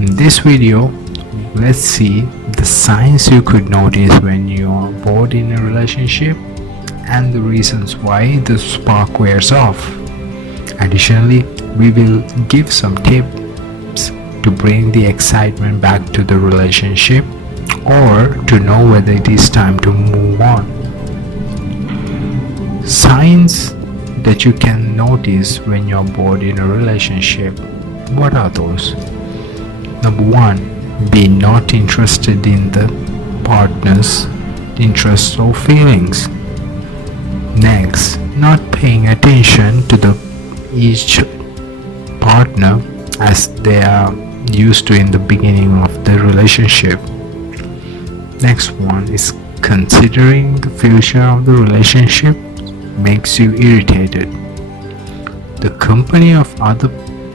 In this video, let's see the signs you could notice when you are bored in a relationship and the reasons why the spark wears off. Additionally, we will give some tips to bring the excitement back to the relationship or to know whether it is time to move on. Signs that you can notice when you're bored in a relationship. What are those? Number 1, be not interested in the partner's interests or feelings. Next, not paying attention to each partner as they are used to in the beginning of the relationship. Next one is considering the future of the relationship makes you irritated. The company of other